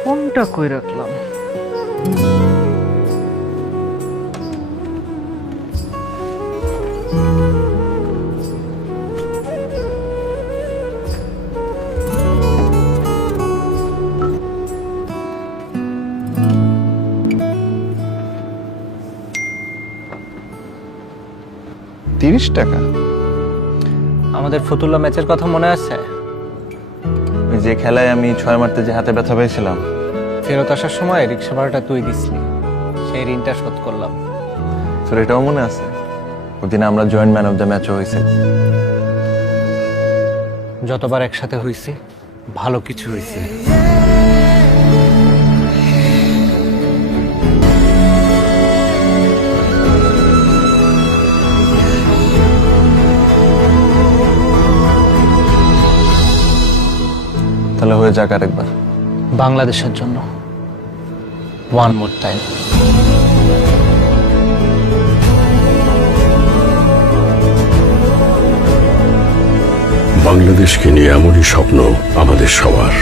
ফোনটা কই রাখলাম? ৳30? আমাদের ফতুল্লা ম্যাচের কথা মনে আছে? ওই যে খেলায় আমি 6 মারতে যে হাতে ব্যথা পেয়েছিলাম। ফেরত আসার সময় রিক্সা ভাড়াটা তুই দিসলি, সেই ঋণটা শোধ করলাম। তোর এটাও মনে আছে ওদিন আমরা জয়েন্ট ম্যান অফ দ্য ম্যাচও হয়েছে। যতবার একসাথে হইছি ভালো কিছু হইছে। তাহলে হয়ে যাক আরেকবার। বাংলাদেশের জন্য ওয়ান মোর টাইম। বাংলাদেশকে নিয়ে এমনই স্বপ্ন আমাদের সবার।